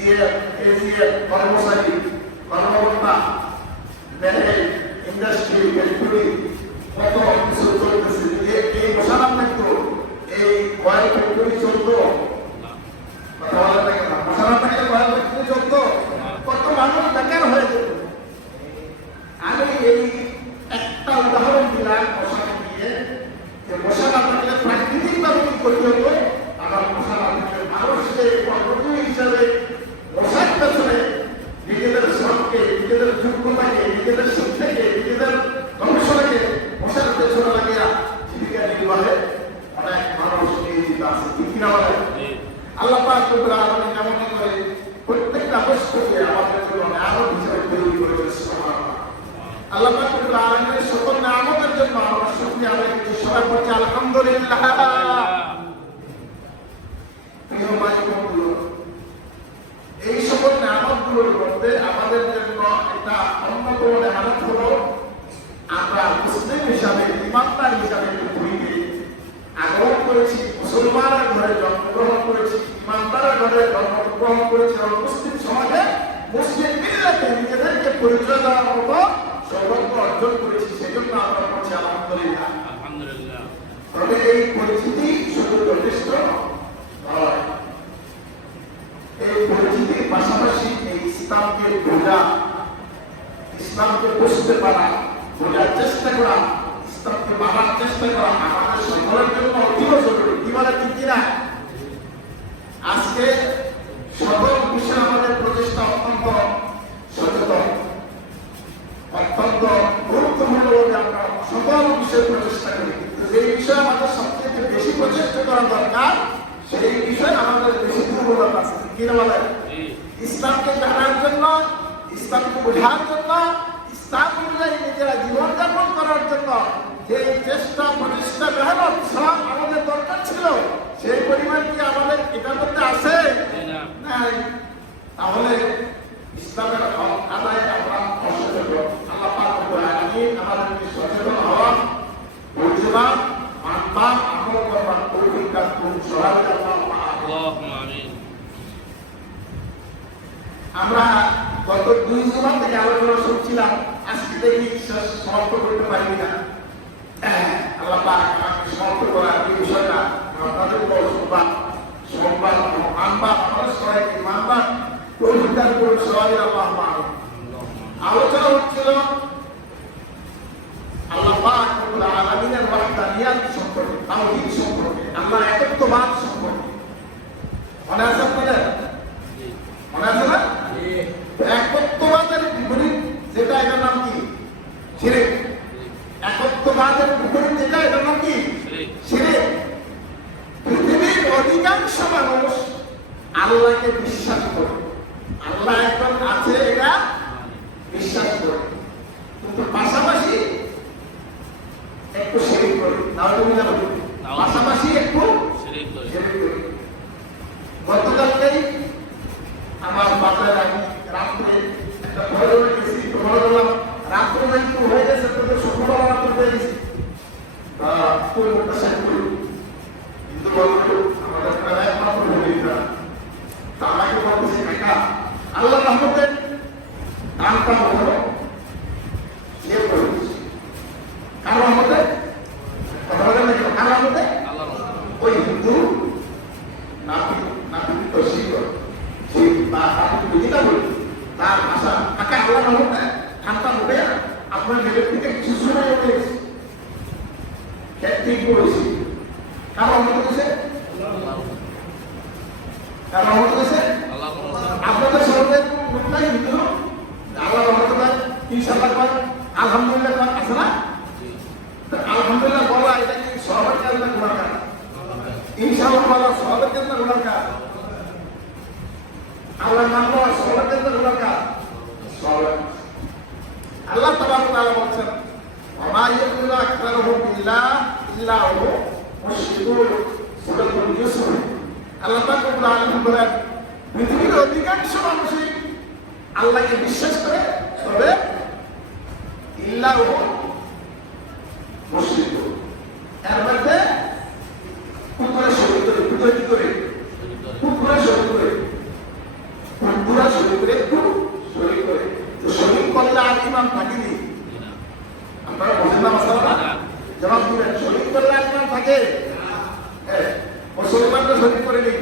GF, AGF, কর্মচারী, কর্মকর্তা, bank, industry, factory, কত কিছু চলতেছে। এই মশালা থাকতো, এই কয়েল ফ্যাক্টরি চলতো, কথা বলা থাকে না, মশালা থাকলে কয়েল ফ্যাক্টরি চলতো, কত মানুষ বেকার হয়ে যেত। আমি এই একটা উদাহরণ দিলাম মশালা নিয়ে, যে মশালা থাকলে প্রাকৃতিকভাবে কি করতে হতো, আমার মশালা থাকলে মানুষকে কর্মজীবী হিসাবে মশার পেছনে নিজেদের শ্রমকে, নিজেদের যোগ্যতাকে, নিজেদের শিক্ষাকে, নিজেদের গবেষণাকে মশার পেছনে লাগিয়া জীবিকা নির্বাহে অনেক মানুষ নিয়োজিত আছে। কিনা বলে আল্লাহ পাক রব্বুল আলামিন এমন করে প্রত্যেকটা বস্তুকে আমাদের জন্য নিয়ামত হিসেবে তৈরি করেছেন। সুবহানাল্লাহ। আল্লাহ পাক রব্বুল আলামিনের সকল নিয়ামতের জন্য আমরা শুকরিয়া আদায় করছি। সবাই বলছি আলহামদুলিল্লাহ। প্রিয় ভাই বন্ধু, এই সকল নিয়ামতগুলোর মধ্যে আমাদের জন্য একটা অন্যতম নিয়ামত হলো আমরা মুসলিম হিসাবে, ইমানদার হিসাবে পৃথিবীতে আগমন করেছি, মুসলমানের ঘরে জন্মগ্রহণ করেছি, ইমানদারের ঘরে জন্মগ্রহণ করেছি এবং মুসলিম সমাজে মুসলিম মিল্লাতে নিজেদেরকে পরিচয় দেওয়ার মতো সৌভাগ্য অর্জন করেছি। সেজন্য আমরা বলছি আলহামদুলিল্লাহ। আলহামদুলিল্লাহ। তবে এই পরিচিতি শুধু যথেষ্ট নয়, এই পরিচিতির পাশাপাশি এই ইসলামকে বোঝা, ইসলামকে বুঝতে পারা, বোঝার চেষ্টা করা, ইসলামকে মানার চেষ্টা করা আমাদের সকলের জন্য অতীব জরুরি। কি বলে ঠিক কিনা? আজকে সকল বিষয়ে আমাদের প্রচেষ্টা অত্যন্ত সচেতন, অত্যন্ত গুরুত্বপূর্ণ বলে আমরা সকল বিষয়ে প্রচেষ্টা করি। কিন্তু যে বিষয়ে আমাদের সবচেয়ে বেশি প্রচেষ্টা করা দরকার, সেই বিষয়ে আমাদের বেশি দুর্বলতা আছে। কিনা বলে? ইসলামকে জানার জন্য, ইসলামকে বোঝার জন্য, ইসলাম অনুযায়ী নিজেরা জীবনযাপন করার জন্য যে চেষ্টা, প্রচেষ্টা, মেহনত, শ্রম আমাদের দরকার ছিল, সেই পরিমাণ কি আমাদের এটার মধ্যে আছে? নাই। তাহলে ইসলামের হক আদায় আমরা অসচেতন। আল্লাহ পাক রব্বুল আলামিন আমাদেরকে সচেতন হওয়া, বুঝবার, মানবার, আমল করবার তৌফিক দান করুন। সবাই আল্লাহুম্মা আমিন। আমরা গত 2 জুমা থেকে আলোচনা শুনছিলাম, আজকে দেখি সমাপ্ত করতে পারি না। আল্লাহ পাক আমাকে সমাপ্ত করার এই বিষয়টা আপনাদের সোমবার মানবার, আমাদের সবাইকে মানবার তৌফিক দান করুন। সবাই আল্লাহুম্মা আমিন। আলোচনা হচ্ছিল আল্লাহ পাক রব্বুল আলামিনের ওয়াহদানিয়াত সম্পর্কে, তাওহীদ সম্পর্কে, আল্লাহর একত্ববাদ সম্পর্কে। মনে আছে আপনাদের? মনে আছে না? একত্ববাদের বিপরীত যেটা, এটার নাম কি? শিরক। একত্ববাদের বিপরীত যেটা, এটার নাম কি? শিরক। পৃথিবীর অধিকাংশ মানুষ আল্লাহকে বিশ্বাস করে, আল্লাহ একজন আছে এটা বিশ্বাস করে, কিন্তু পাশাপাশি একটু শিরক করে। নাউযুবিল্লাহ, পাশাপাশি একটু শিরক করে। গতকালকেই আমার বাজারে আমি রাত্রে একটা ভয় গেছি, ভয় বললাম রাত্রে একটু হয়ে গেছে, তোদের সকালবেলা রাত্রে হয়ে গেছি। কিন্তু বলতো আমাদের প্রায় মাত্র হয়ে গেছে। তা আমাকে বলতেছি, কাকা আল্লাহ রহমতে দানটা হলো সে করেছি, কার রহমতে? কথা বলেন না, কার রহমতে? ওই হিন্দু নাতি তো শিখর তার ভাষা তাকে আল্লাহ রহমতে ঠান্ডা উঠে আপনার মেয়ের থেকে কিছু সময় উঠেছে, ঠিক বলেছি। কার রহমত হয়েছে? কার রহমত হয়েছে? আপনাদের সঙ্গে নাই কিন্তু আল্লাহ রহমত পায়, ইনশাআল্লাহ পায়, আলহামদুলিল্লাহ পায়, আছে না? আলহামদুলিল্লাহ বলা এটা কি সবার কাজ না গুনার কাজ? ইনশাআল্লাহ বলা সবার কাজ না গুনার কাজ? আল্লাহ নাম বলা সবার কাজ না গুনার কাজ? আল্লাহ তাবারক ওয়া তাআলা বলেন, ওয়া মা ইয়াকুলু আকতারুহুম ইল্লা হুম মুশরিকুন। সূরা ইউসুফ। আল্লাহ পাক রব্বুল আলামিন বলেন, পৃথিবীর অধিকাংশ মানুষই আল্লাহকে বিশ্বাস করে, তবে ইল্লা হুম মুশরিকুন, এর মধ্যে পুত্রের শরীক করে, পুত্র কি করে? পুত্রের শরীক করে। শরীর করে একটু শরীর করে তো শরীর করলে আর ইমান থাকেনি আপনারা বোঝেন না মাসালা জবাব দিবেন শরীর করলে আর ইমান থাকে মুসলমানরা শরীর করে নেই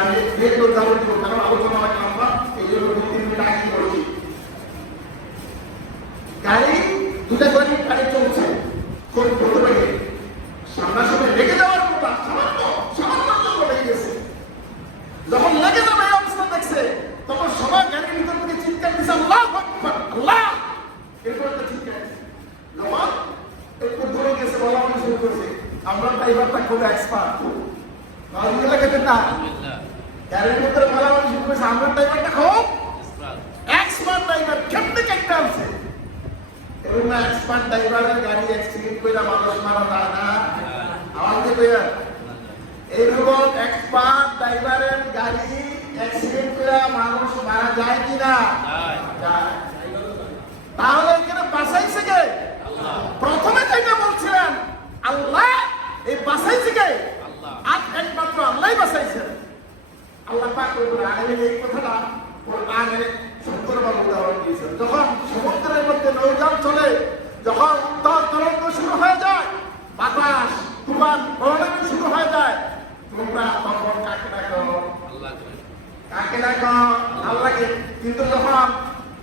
আমি একটু উদাহরণ দিব কারণ আলোচনা হয় আমরা এই জন্য 2-3 মিনিট আগে করেছি গাড়ি দুটা গাড়ি চলছে খুব দ্রুত বেগে সামনাসামনি লেগে যাওয়ার কথা সামান্য লেগে গেছে যখন লেগে যাবে এই অবস্থা দেখছে তখন সবাই গাড়ির ভিতর থেকে চিৎকার দিচ্ছে আল্লাহু আকবার আল্লাহ এরকম একটা চিৎকার যখন একটু দূরে গেছে বলা শুরু করছে আমরা ড্রাইভারটা খুব এক্সপার্ট গাড়ির ভিতরে বলা শুরু করছে আমরা ড্রাইভারটা খুব এক্সপার্ট ড্রাইভার কেমনে কেটে আছে এরকম এক্সপার্ট ড্রাইভারের গাড়ি অ্যাক্সিডেন্ট করে মানুষ মারা যায় না আওয়াজ দিবে এইরকম এক্সপার্ট ড্রাইভারের গাড়ি অ্যাক্সিডেন্ট করে মানুষ মারা যায় কিনা তাহলে এখানে বাঁচাইছে কে প্রথমে যেটা বলছিলেন আল্লাহ এই বাঁচাইছে কে আর একমাত্র আল্লাহই বাঁচাইছেন আল্লাহ পাক এই কথাটা কোরআনে 70 বার উদাহরণ দিয়েছেন যখন সমুদ্রের মধ্যে নৌযান চলে যখন উত্তাল তরঙ্গ শুরু হয়ে যায় বাতাস তুফান প্রলয় শুরু হয়ে যায় তোমরা তখন কাকে ডাকো কাকে ডাকো আল্লাহকে কিন্তু যখন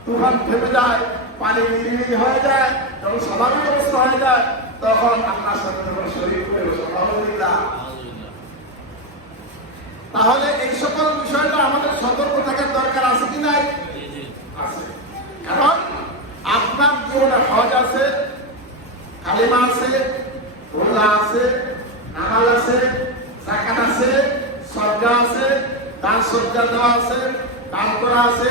তুফান থেমে যায় পানি নিরিবিলি হয়ে যায় যখন স্বাভাবিক অবস্থা হয়ে যায় তখন আপনার সাথে শরীর করে আলহামদুলিল্লাহ তাহলে এই সকল বিষয়টা আমাদের সতর্ক থাকার দরকার আছে কি নাই আছে কারণ আপনার জীবনে হজ আছে কালিমা আছে রোজা আছে নামাজ আছে যাকাত আছে সদকা আছে দান সদকা দেওয়া আছে দান করা আছে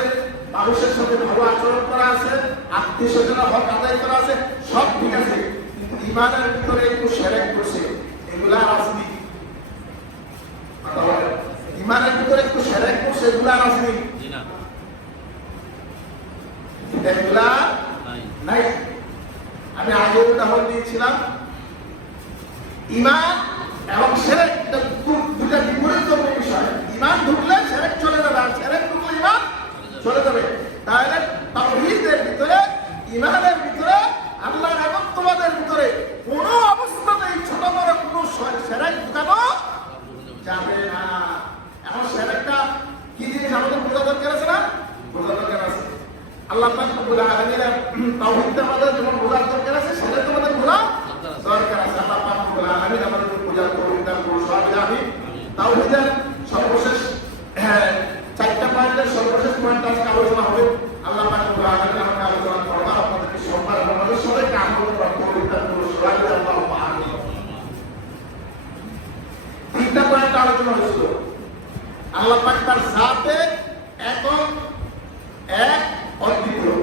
মানুষের সাথে ভালো আচরণ করা আছে আত্মীয় স্বজনের হক আদায় করা আছে সব ঠিক আছে কিন্তু ইমানের ভিতরে একটু শিরক করছে এগুলা রাজনীতি ইমানের ভিতরে একটু শিরক করছে এগুলা রাজনীতি এগুলা নাই আমি আগে উদাহরণ দিয়েছিলাম ইমান এবং শিরক দুটা বিপরীত বিষয় ইমান ঢুকলে শিরক চলে যাবে আর শিরক ঢুকলে ইমান চলে যাবে তাহলে তাওহীদের ভিতরে ইমানের ভিতরে আল্লাহর একত্ববাদের ভিতরে কোন অবস্থাতেই ছোট বড় কোন শিরক ঢুকানো যাবে না এখন শিরকটা কি জিনিস আমাদের বোঝা দরকার আছে না বোঝা দরকার আছে আল্লাহ পাক রব্বুল আলামিন তাওহীদ আমাদের যেমন বোঝার দরকার আছে শিরক আমাদের বোঝা দরকার আছে আল্লাহ পাক রব্বুল আলামিন আমাদের বোঝার তৌফিক দান করুন আমিন তাওহীদের সর্বশেষ চারটা পয়েন্টের সর্বশেষ পয়েন্ট আজকে আলোচনা হবে আল্লাহ পাক রব্বুল আলামিন আমাকে আলোচনা করবা আপনাদেরকে সম্মান আমাদের সবাইকে আমল করার তৌফিক দান করুন আল্লাহু আমিন তিনটা পয়েন্ট আলোচনা হয়েছিল আল্লাহ পাক তার জাতে একক এক অদ্বিতীয়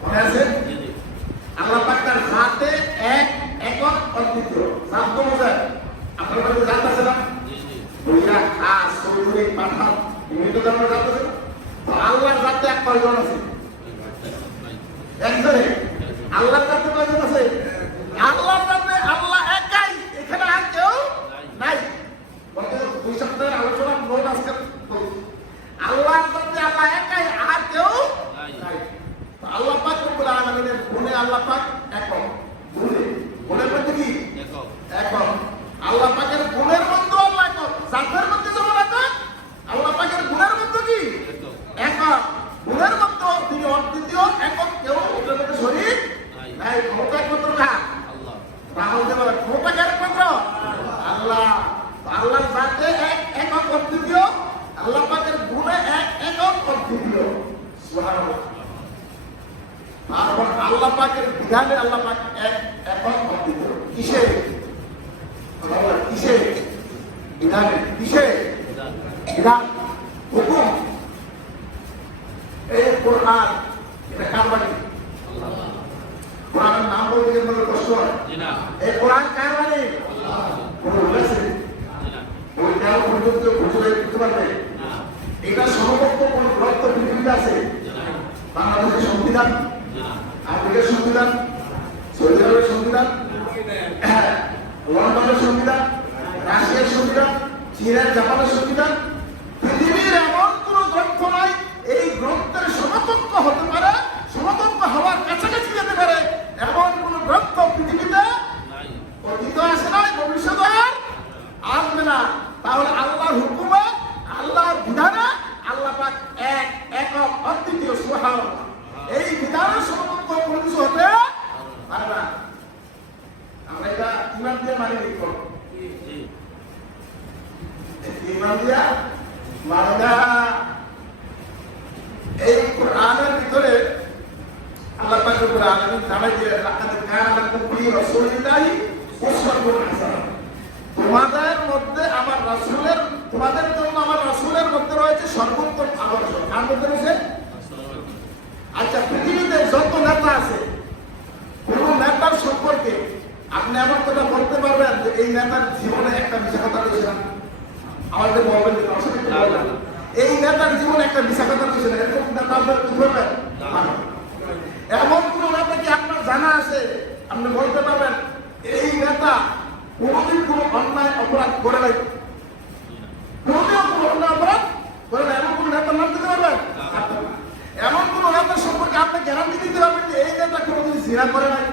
মনে আছে আল্লাহ পাক তার জাতে এক একক অদ্বিতীয় জাত তো বোঝায় আপনার কাছে জাত আছে না বুঝা খাস সৌন্দর্য পাঠান বিভিন্ন ধরনের জাত আছে তো আল্লাহর জাতে এক কয়জন আছে একজনে আল্লাহর জাতে কয়জন আছে আল্লাহর জাতে আল্লাহ একাই এখানে আর কেউ নাই দুই সপ্তাহের আলোচনা নোট আজকে আল্লাহর জাতে আল্লাহ একাই আর কেউ নাই আল্লাহ পাক রব্বুল আলামিনের গুণে আল্লাহ পাক একক গুণের মধ্যে কি একক আল্লাহ পাকের গুণের মধ্যে আল্লাহ একক জাতের মধ্যে যেমন একক আল্লাহ পাকের গুণের মধ্যে কি একক গুণের মধ্যে তিনি অদ্বিতীয় একক কেউ ওটার মধ্যে শরীক নাই ক্ষমতা একমাত্র কার আল্লাহ রাহুল দেবরা ক্ষমতা কার একমাত্র আল্লাহ আল্লাহর জাতে এক একক অদ্বিতীয় আল্লাহ পাকের গুণে এক একক অদ্বিতীয় সুবহানাল্লাহ আর আল্লাহ পাকের বিধানে আল্লাহ পাক এক একক অদ্বিতীয় কিসে কিসে বিধানে কিসে বিধান হুকুম এই কোরআন এটা কার বাণী কোরআনের নাম বলতে গেলে মনে কষ্ট হয় এই কোরআন কার বাণী বলেছে ওই কারণ পর্যন্ত বুঝে দিতে পারবে এটা সর্বত্র কোন গ্রন্থ পৃথিবীতে আছে বাংলাদেশের সংবিধান আমেরিকার সংবিধান সৌদি আরবের সংবিধান লন্ডনের সংবিধান রাশিয়ার সংবিধান চীনের জাপানের সংবিধান পৃথিবীর এমন কোন এই কোরআনের ভিতরে আল্লাহ পাক রব্বুল আলামিন জানাই দিলেন লাকাদ কানা লাকুম ফি রাসূলিল্লাহি উসওয়াতুন হাসানাহ। তোমাদের মধ্যে আমার রাসূলের, তোমাদের জন্য আমার রাসূলের মধ্যে রয়েছে সর্বোত্তম আদর্শ। কার মধ্যে রয়েছে? আচ্ছা, পৃথিবীতে যত নেতা আছে, কোন নেতার সম্পর্কে আপনি এমন কথা বলতে পারবেন যে এই নেতার জীবনে একটা মিশা কথা বলেছে? আমাদের বলবেন এই নেতার জীবনে একটা মিশা কথা বলেছে না, এরকম নেতা আপনার কি বলবেন? এমন কোন নেতা কি আপনার জানা আছে আপনি বলতে পারবেন এই নেতা কোনদিন কোন অন্যায় অপরাধ করে নাই, কোনদিন কোন অন্যায় অপরাধ করে নাই, এমন কোন নেতার নাম দিতে পারবেন? এমন কোন নেতার সম্পর্কে আপনি গ্যারান্টি দিতে পারবেন যে এই নেতা কোনদিন জিনা করে নাই?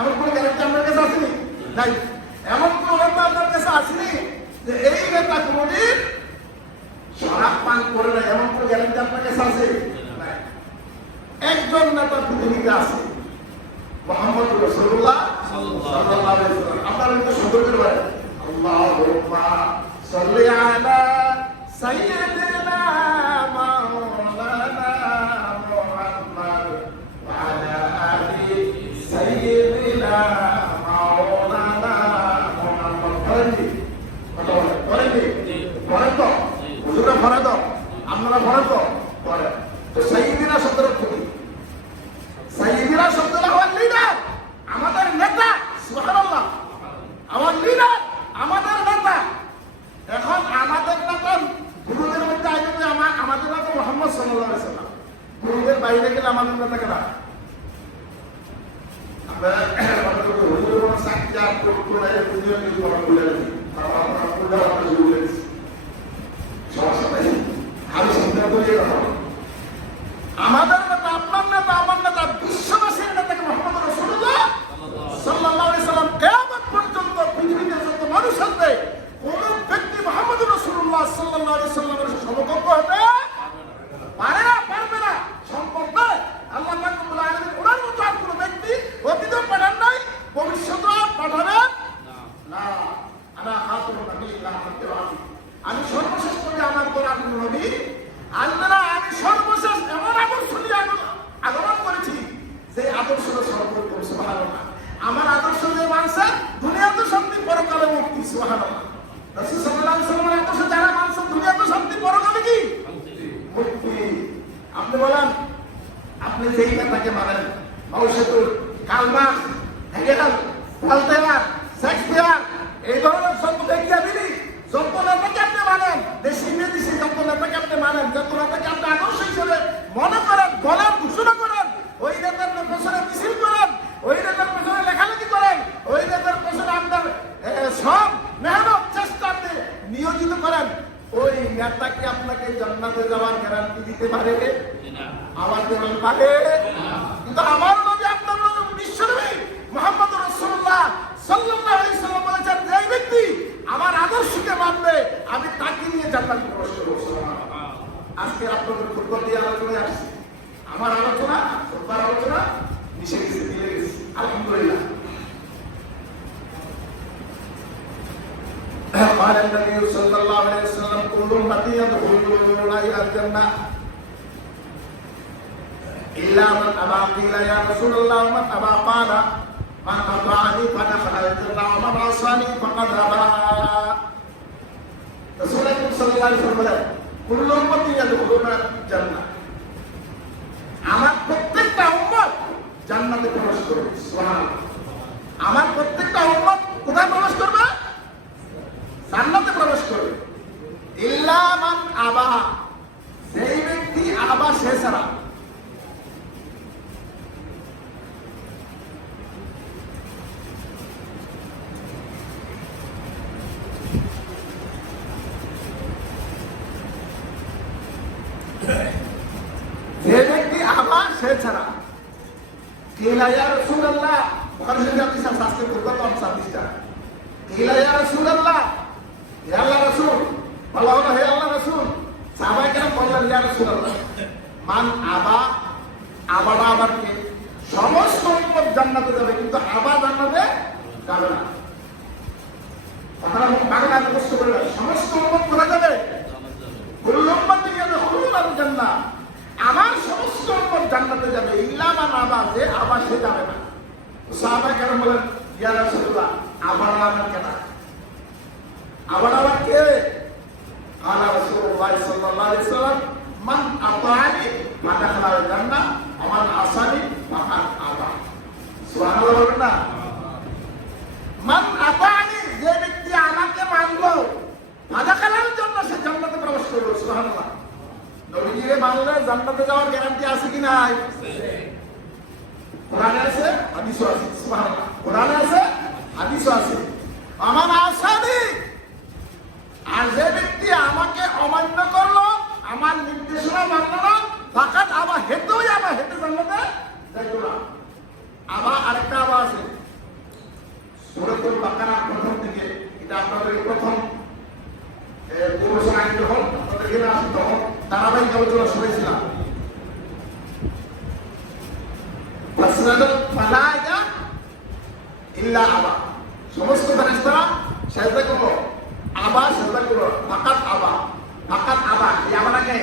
এমন কোন গ্যারান্টি আপনার কাছে আসেনি? নাই। এমন কোন নেতা আপনার কাছে আসেনি যে এই নেতা কোনদিন শরাব পান করে নাই? এমন কোন গ্যারান্টি আপনার কাছে আছে? নাই। একজন নেতা পৃথিবীতে আছে, মুহাম্মদ রাসূলুল্লাহ সাল্লাল্লাহু আলাইহি ওয়াসাল্লাম। আপনারা একটু সুন্দর করে বলেন, আল্লাহুম্মা সাল্লি আলা সাইয়্যিদিনা মাওলানা মুহাম্মদ ওয়া আলা আলি সাইয়্যিদিনা মাওলানা মুহাম্মদ। পড়েন তো হুজুরা, পড়েন তো আপনারা, পড়েন তো পড়েন তো। সাইয়্যিদিনা শব্দের অর্থ কি? সাইয়্যিদিনা শব্দটা হওয়ার লিডার, আমাদের নেতা। সুবহানাল্লাহ, আমার লিডার, আমাদের নেতা। এখন আমাদের নেতা গুরুদের মধ্যে আগে আমাদের নেতা মুহাম্মদ সাল্লাল্লাহু আলাইহি ওয়াসাল্লাম। গুরুদের বাইরে গেলে আমাদের নেতা কেনা আপনারা হুজুরের সাক্ষাৎ করতে দুনিয়া কিছু বলে দিই, আমরা পুরো আমরা শুরু করেছি সমস্যা নেই। আমি চিন্তা করি আমাদের নেতা, আপনার নেতা, আমার নেতা, বিশ্ববাসীর নেতাকে মুহাম্মদ রাসূলুল্লাহ সাল্লাল্লাহু আলাইহি ওয়াসাল্লাম কিয়ামত পর্যন্ত পৃথিবীতে যত মানুষ আসবে কোন ব্যক্তি মুহাম্মদ রাসূলুল্লাহ সাল্লাল্লাহু আলাইহি ওয়াসাল্লামের সমকক্ষ হতে পারে না, পারবে না, সম্ভব নয়। আল্লাহ পাক রব্বুল আলামিন ওনার মতো আর কোন ব্যক্তি অতীতেও পাঠান নাই, ভবিষ্যতেও পাঠাবেন না। আনা খাতামুন নাবিয়্যিন, আমি সর্বশেষ নবী, আমার পর আর কোন নবী আসবে না। আমি সর্বশেষ এমন আদর্শ নিয়ে আগমন করেছি যে আদর্শটা সর্বোত্তম। সুবহানাল্লাহ, আমার আদর্শ যে মানছে দুনিয়াতে শান্তি, পরকালে মুক্তি। সুবহানাল্লাহ, রাসূল সাল্লাল্লাহু আলাইহি ওয়াসাল্লামের আদর্শ যারা মানছে দুনিয়াতে শান্তি, পরকালে কি মুক্তি। আপনি বলেন, আপনি যেই নেতাকে মানেন, মাওসেতুর, কালমার্ক্স, হেগেল, ভলতেয়ার, শেক্সপিয়ার, এই ধরনের সব দেখিয়া দিলি যত নেতাকে আপনি মানেন, দেশি বিদেশি যত নেতাকে আপনি মানেন, যত নেতাকে আপনি আদর্শ হিসেবে মনে করেন, বলেন, ঘোষণা করেন, ওই নেতার পেছনে মিছিল করেন, ওই নেতার পেছনে লেখালেখি করেন, ওই নেতার পেছনে আপনার সব মেহনত চেষ্টা আপনি নিয়োজিত করেন, ওই নেতাকে আপনাকে জান্নাতে যাওয়ার গ্যারান্টি দিতে পারে? আমার দেওয়ার পারে? কিন্তু আমার নবী, আপনার নবী, বিশ্বনবী মুহাম্মদ রাসূলুল্লাহ সাল্লাল্লাহু আলাইহি ওয়াসাল্লাম বলেছেন, যে ব্যক্তি আমার আদর্শকে মানবে আমি তাকে নিয়ে জান্নাতে প্রবেশ করব। আজকে আপনাদের খুতবা দিয়ে আলোচনায় আসছি, আমার আলোচনা, খুতবার আলোচনা মিশে গেছে, মিলে গেছে, আলহামদুলিল্লাহ। قال النبي صلى الله عليه وسلم كل أمتي يدخلون إلى الجنة إلا من أبى. قيل يا رسول الله من أبى؟ قال من أطاعني فدخل الجنة ومن عصاني فقد أبى. رسول الله صلى الله عليه وسلم বলেন, كل أمتي يدخلون الجنة, আমার প্রত্যেকটা উম্মত জান্নাতে প্রবেশ করবে। সুবহানাল্লাহ, আমার প্রত্যেকটা উম্মত কোথায় প্রবেশ করবে? জান্নাতে প্রবেশ করবে। ইল্লা মান আবা, যেই ব্যক্তি আবা, সে ছাড়া। যে ব্যক্তি আবা, সে ছাড়া। কিলা ইয়া রাসূলুল্লাহ, বুখারী শরীফে আপনি শাস্ত্রে করবেন তো আমসাদিসটা। কিলা ইয়া রাসূলুল্লাহ, হে আল্লাহ রাসূল, বলা হলো হে আল্লাহ রাসূল। সাহাবায়ে কেরাম বললেন, ইয়া রাসূলুল্লাহ, মান আবা, আবাটা আবার কে? সমস্ত উম্মত জান্নাতে যাবে, কিন্তু আবা জান্নাতে যাবে না। আপনারা বাংলা মুখস্থ করে রাখেন, সমস্ত উম্মত কোথায় যাবে? কুল্লু উম্মতিন ইয়াদখুলুনাল জান্নাহ, আমার জান্নাতে যাবে, ইল্লা মান আবা, যে আবার সে যাবে না। সাহাবায়ে কেরাম বলেন, ইয়া রাসূলুল্লাহ, আবার কেন? আবার কে? আলা রাসূলুল্লাহ সাল্লাল্লাহু আলাইহি ওয়াসাল্লাম, মান আতাআনি ফাদাখালাল জান্নাহ ওয়া মান আসানি ফাকাদ আবা। সুবহানাল্লাহ বলেন না? মান আতাআনি, যে ব্যক্তি আমাকে মানলো, ফাদাখালাল জান্নাহ, সে জান্নাতে প্রবেশ করবে। সুবহানাল্লাহ। নবীজিকে মানলে জান্নাতে যাওয়ার গ্যারান্টি আছে কি নাই? কোরআনে আছে, হাদিসে আছে। সুবহানাল্লাহ। কোরআনে আছে, হাদিসে আছে। আমার আসানি, আর যে ব্যক্তি আমাকে অমান্য করলো, আমার নির্দেশনা মানলো না, ফাকাদ আবা, হেঁটেই আবা, হেঁটে জান্নাতে যাইতো না। আবার আরেকটা আবা আছে সূরাতুল বাকারা প্রথম দিকে, এটা আপনাদের প্রথম আগে যখন আপনাদের এখানে আসি তখন ধারাবাহিক আলোচনা শুনেছিলাম। ইল্লা আবা, সমস্ত ফেরেশতারা সেজদা করলো, আবা সেজদা করলো, ফাকাদ আবা। ফাকাদ আবা, এই আবাটাকে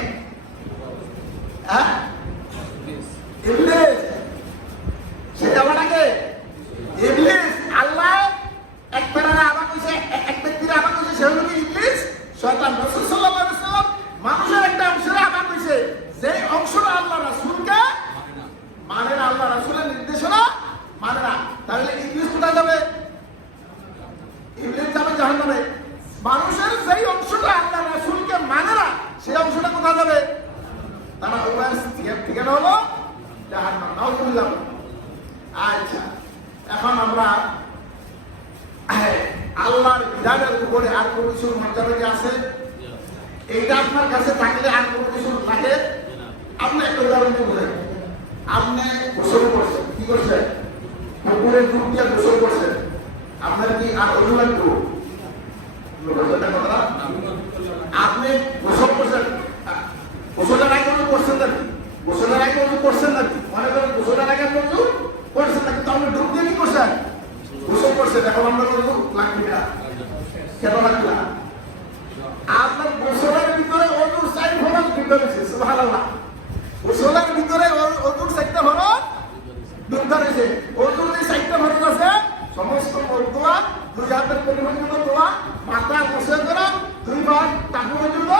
ইবলিস, সেই আবাটাকে ইবলিস। আল্লাহ এক বেটারে আবা কইছে, এক ব্যক্তির আবা কইছে, সে হলো কি ইবলিস, শয়তান। রাসূল সাল্লাল্লাহু আলাইহি ওয়াসাল্লাম মানুষের একটা অংশের আবা কইছে, যে অংশটা আল্লাহ রাসূলকে মানে না, আল্লাহ রাসূলের নির্দেশনা মানে না। তাহলে ইবলিস কোথায় যাবে? ইবলিস যাবে জাহান্নামে। মানুষের যেই অংশটা আল্লাহ রাসূলকে মানে না, সেই অংশটা কোথায় যাবে? তারা উভয় ঠিকানা হলো জাহান্নাম। নাউযুবিল্লাহ। আচ্ছা, এখন আমরা আল্লাহর বিধানের উপরে আর কোনো কিছুর মর্যাদা কি আছে? এইটা আপনার কাছে থাকলে আর কোনো কিছু থাকে? আপনি একটা উদাহরণ দিয়ে বলেন, আপনি গোসল করছেন, কি করছেন? পুকুরে ডুব দিয়ে গোসল করছেন, আপনার কি আর অজু লাগবে? আপনি গোসল করছেন, গোসলের আগে অজু করছেন নাকি? গোসলের আগে অজু করছেন নাকি? মনে করেন গোসলের আগে আপনি অজু করছেন নাকি? তো আপনি ডুব দিয়ে কি করছেন? গোসল করছেন। এখন আমরা অজু লাগবে না, কেন লাগবে না? আপনার গোসলের ভিতরে অজুর চাই ফরজ ঢুকে গেছে। সুবহানাল্লাহ। গোসলের ভিতরে অজুর চাইটা ফরজ ঢুকে গেছে। অজুর যে চাইটা ফরজ আছে, সমস্ত দোয়া, দুই হাতের পরিমাণ দোয়া, মাথা বসে করা, দুইবার টাকু পর্যন্ত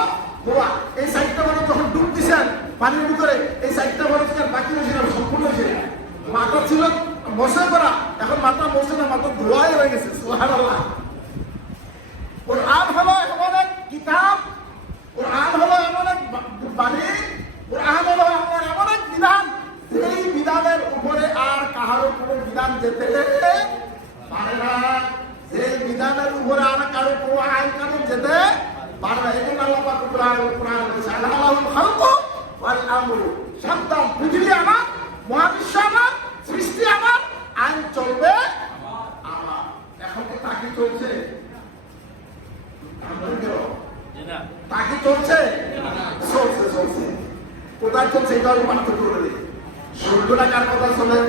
দোয়া, এই চাইটা ফরজ যখন ডুব দিচ্ছেন পানির ভিতরে, এই চাইটা ফরজ বাকি হয়েছে না, সম্পূর্ণ হয়েছে। মাথা ছিল বসে করা, এখন মাথা বসে না, মাথা ধোয়াই হয়ে গেছে। সুবহানাল্লাহ। কোরআন হলো এমন এক কিতাব, কোরআন হলো এমন এক বাণী, কোরআন হলো আপনার এমন এক বিধান, সেই বিধানের উপরে আর কাহারও কোনো বিধান যেতে পারে না। সেই বিধানের উপরে আর কারো কোনো আইন কানুন যেতে পারে না। এই জন্য আল্লাহ পাক কোরআন বলেছে, আল্লাহুল খালকু ওয়াল আমরু, সাবধান, পৃথিবী আমার, মহাবিশ্ব আমার, সৃষ্টি আমার, আইন চলবে আমার। এখন তো তাকে চলছে, তাকে চলছে, চলছে চলছে। কোথায় চলছে এটা পার্থক্য করে দিই। সূর্যটা কার কথা চলে?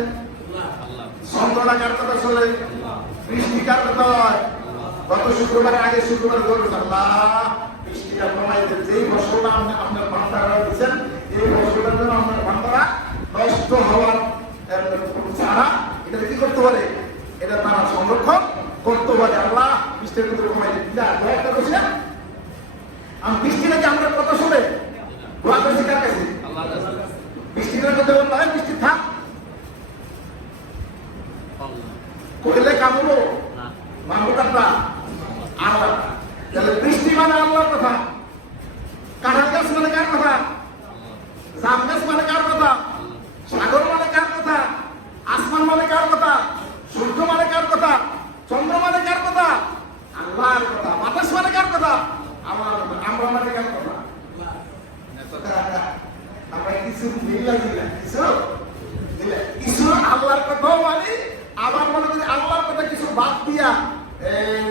চন্দ্রটা কার কথা চলে? বৃষ্টি কার কথা হয়? গত শুক্রবার আগে শুক্রবার বলবেন, আল্লাহ বৃষ্টিটা কমাই দেন, যেই ফসলটা আপনার বান্দারা দিচ্ছেন, এই ফসলটার জন্য আপনার বান্দারা নষ্ট হওয়ার ছাড়া এটা কি করতে পারে? এটা তারা সংরক্ষণ করতে পারে। আল্লাহ বৃষ্টির ভিতরে কমাই দেন। দয়াটা বসে আমি বৃষ্টি নাকি আমরা কথা শুনে দোয়া করছি কার কাছে? বৃষ্টির কথা বললো, হয় বৃষ্টি থাক, কইলে কামড়ো মানবো কাটবা আল্লাহ। তাহলে বৃষ্টি মানে আল্লাহর কথা, কাঁঠাল গাছ মানে কার কথা? জাম গাছ মানে কার কথা? সাগর মানে কার কথা? আসমান মানে কার কথা? সূর্য মানে কার কথা? চন্দ্র মানে কার কথা? আল্লাহর কথা। বাতাস মানে কার কথা? আল্লাহর কথা। আমরা মানে কার কথা? আমরা কিছু মিললাম না, কিছু আল্লাহর কথাও মানি, আবার মনে করি আল্লাহর কথা কিছু বাদ দিয়া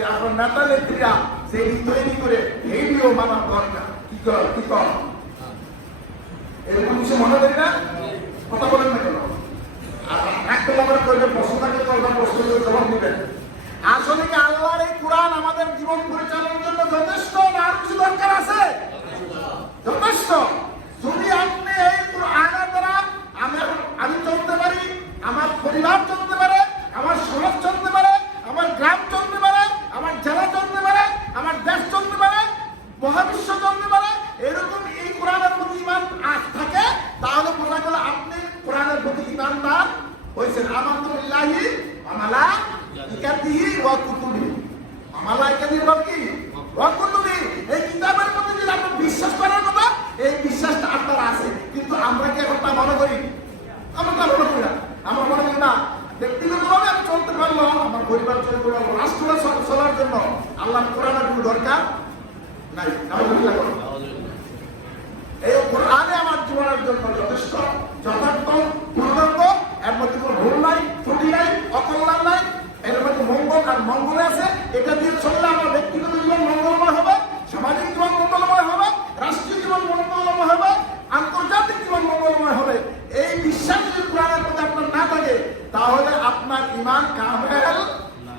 আপনার নেতা নেত্রীরা সেই তৈরি করে এইটিও মানার দরকার। কি কর এরকম কিছু মনে করি না? কথা বলেন না কেন? আর একটা নম্বর করবে প্রশ্ন থাকলে প্রশ্ন জবাব দিবেন। আসলে কি আল্লাহর এই কোরআন আমাদের জীবন পরিচালনার জন্য যথেষ্ট না আর কিছু দরকার আছে? যথেষ্ট। যদি আপনি এই কোরআনের দ্বারা আমার মনে করি? আমরা তা মনে করি না। আমরা মনে করি না ব্যক্তিগতভাবে আমি চলতে পারলো, আমার পরিবার চলতে পারবো, রাষ্ট্র চলার জন্য আল্লাহ কোরআনের কোনো দরকার নাই। এই কোরআনে আমার জীবনের জন্য যথেষ্ট, যথার্থ, পূর্ণাঙ্গ, এর মধ্যে কোনো ভুল নাই, ত্রুটি নাই, অকল্যাণ নাই, এর মধ্যে মঙ্গল আর মঙ্গল আছে। এটা দিয়ে চললে আমার ব্যক্তিগত জীবন মঙ্গলময় হবে, সামাজিক জীবন মঙ্গলময় হবে, রাষ্ট্রীয় জীবন মঙ্গলময় হবে, আন্তর্জাতিক জীবন মঙ্গলময় হবে। এই বিশ্বাস যদি কোরআনের মধ্যে আপনার না থাকে, তাহলে আপনার ঈমান কামেল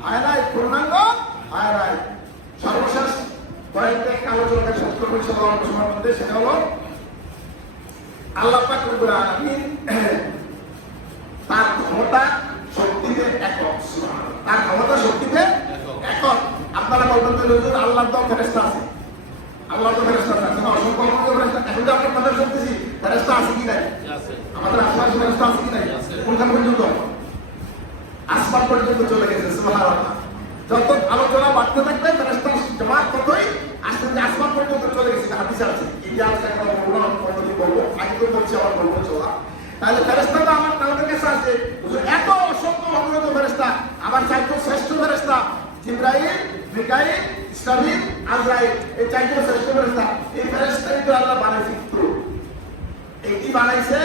হয় নাই, পূর্ণাঙ্গ হয় নাই। সর্বশেষ কয়েকটা আলোচনাকে শেষ করবো সময়ের মধ্যে, সেটা হলো আল্লাহ পাক রব্বুল আলামিন তার ক্ষমতা শক্তিতে একক। তার ক্ষমতা শক্তিতে একক। আপনারা বলবেন তো হুজুর আল্লাহর তো ফেরেশতা আছে, আল্লাহর তো ফেরেশতা আছে, অসংখ্য ফেরেশতা। এখন যে আমরা কথা শুনতেছি, ফেরেশতা আছে কি নাই? আমাদের আশপাশে ফেরেশতা আছে কি নাই? কোনখান পর্যন্ত? আসমান পর্যন্ত চলে গেছে। সুবহানাল্লাহ। যত আলোচনা বাড়তে থাকবে ফেরেশতার জামাত ততই আস্তে আস্তে আসমান পর্যন্ত চলে গেছে। হাদিসে আছে। ইতিহাসটা একটা বলবো, আগে তো বলছি আবার বলবো চলা। তাহলে ফেরেশতাটা আমাদের কাছে আছে এত অসংখ্য অগণিত ফেরেশতা। আমার চারজন শ্রেষ্ঠ ফেরেশতা জিবরাইল, মিকাইল, ইসরাফিল, আজরাইল, এই চারজন শ্রেষ্ঠ ফেরেশতা। এই ফেরেশতাই তো আল্লাহ বানাইছে। এই কি বানাইছে?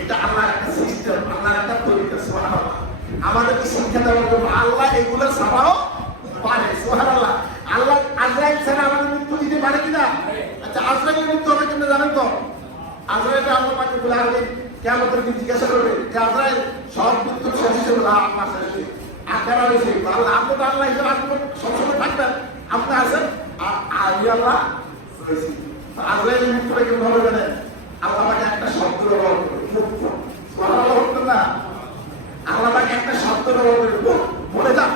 এটা আল্লাহর একটা সিস্টেম, আল্লাহর একটা তরিকা। সুবহানাল্লাহ। আমাদেরকে শিক্ষা দেওয়ার জন্য আল্লাহ এগুলো ছাড়াও পারে। সুবহানাল্লাহ। আল্লাহ আজরাইল ছাড়া আমাদের মৃত্যু দিতে পারে কিনা? আচ্ছা, আজরাইলের মৃত্যু হবে কিনা জানেন তো? আজরাইলটা আল্লাহ পাক বলে আসবেন কিয়ামতের দিন, জিজ্ঞাসা করবে যে আজরাইল সব মৃত্যু শেষ হয়েছে বলে আমার শেষ হয়েছে, আকারা হয়েছে। আল্লাহ আপনি তো আল্লাহ হিসেবে আপনি সবসময় থাকবেন, আপনি আছেন আমি আল্লাহ হয়েছি। আজরাইলের মৃত্যুটা কেমন হবে জানেন? আল্লাহ পাক একটা শব্দ ব্যবহার করবে, মুক্ত। সুবহানাল্লাহ বলতেন না? আল্লাহ পাক একটা শব্দ ব্যবহার করবে, মরে যা।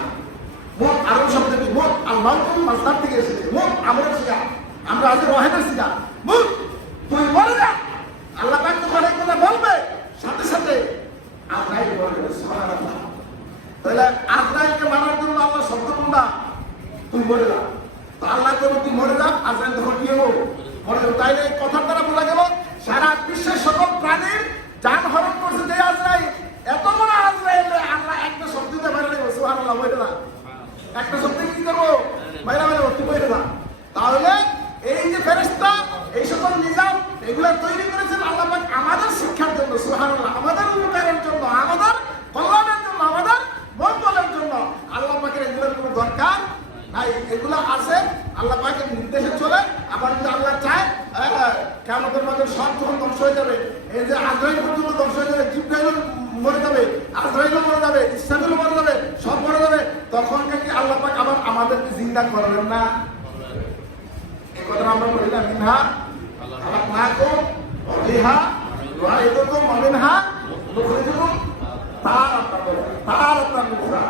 মোট আরব শব্দ কি? মোট আল্লাহ মাসদার থেকে এসেছে। মোট আমরের সিগা, আমরা আজ রহেমের সিগা। মোট তুই মরে যা। আল্লাহ পাক যখন এই কথা বলবে, সাথে সাথে আজরাইল বলবে সুবহানাল্লাহ। তাহলে আজরাইলকে মানার জন্য আল্লাহ শব্দ কোনটা? তুই মরে যা। তো আল্লাহ বলবে তুই মরে যা, আজরাইল তখন কি হবো? মরে যাবো। তাইলে এই কথার দ্বারা বোঝা গেল সারা বিশ্বের সকল প্রাণীর যান হরণ করছে যে আজরাইল, এত বড় আজরাইল আল্লাহ একটা শব্দ দিতে পারে না। সুবহানাল্লাহ। মরে যা, একটা শব্দ কি করবো? বাইরে বাইরে তুই মরে যা। তাহলে এই যে ফেরেশতা, এই সকল নিজাম, এগুলো তৈরি করেছেন আল্লাহ পাক আমাদের শিক্ষার জন্য। সুবহানাল্লাহ। আমাদের উপকারের জন্য, আমাদের কল্যাণের জন্য, আমাদের মঙ্গলের জন্য। আল্লাহ পাকের এগুলোর কোনো দরকার নাই। এগুলো আছে আল্লাহ পাকের নির্দেশে চলে। আবার যদি আল্লাহ চায় কিয়ামতের মাঝে সব যখন ধ্বংস হয়ে যাবে, এই যে আজরাইল পর্যন্ত ধ্বংস হয়ে যাবে, জিবরাইল মরে যাবে, আজরাইলও মরে যাবে, ইসরাফিলও মরে যাবে, সব মরে যাবে, তখন কি আল্লাহ পাক আবার আমাদেরকে জিন্দা করবেন না? এই কথা আমরা বলি না? মিনহা খালাকনাকুম ওয়া ফিহা নুঈদুকুম ওয়া মিনহা নুখরিজুকুম তারাতান উখরা।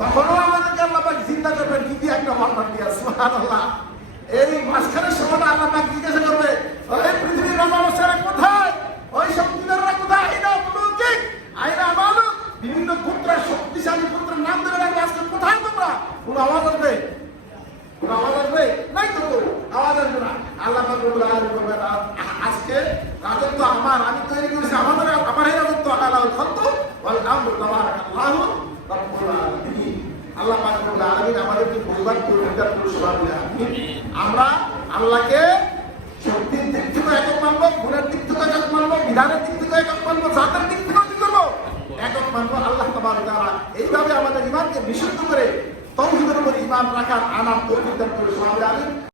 তখনও আমাদেরকে আল্লাহ পাক জিন্দা করবেন কি দিয়ে? একটা মারবার দিয়া। সুবহানাল্লাহ। এই মাঝখানের সময়টা আল্লাহ পাক জিজ্ঞাসা করবে, ওই পৃথিবীর মানুষেরা কোথায়? ওই শক্তিধররা কোথায়? আইনা মুলুকিক, আইনা মালুক। বিভিন্ন পুত্রের, শক্তিশালী পুত্রের নাম ধরে রাখবে, আজকে কোথায় তোমরা? কোনো আওয়াজ আসবে? কোনো আওয়াজ আসবে? নাই তো, আওয়াজ আসবে না। আল্লাহ পাক রব্বুল আলামিন বলবেন আজকে রাজত্ব আমার, আমি তৈরি করেছি, আমাদের আমারই রাজত্ব। আলাল খালকু ওয়াল আমরু তাবারাকাল্লাহু রাব্বুল আলামিন। আল্লাহ পাক রব্বুল আলামিন আমাদেরকে পরিবার পরিবার করে আমিন। আমরা আল্লাহকে শক্তির দিক থেকে একক মানবো, গুণের দিক থেকে একক মানবো, বিধানের দিক থেকে একক মানবো, জাতের দিক থেকেও কি করবো? একক মানবো আল্লাহ তাবারক ওয়া তাআলা। এইভাবে আমাদের ঈমানকে বিশুদ্ধ করে তৌহিদের উপর ঈমান রাখার আনাম তৌফিক দান করে। আমিন।